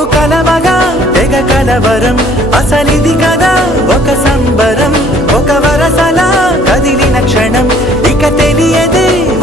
మేము కలవగా తెగ కలవరం అసలిది కదా ఒక సంబరం ఒక వరసలా కదిలిన క్షణం ఇక తెలియదే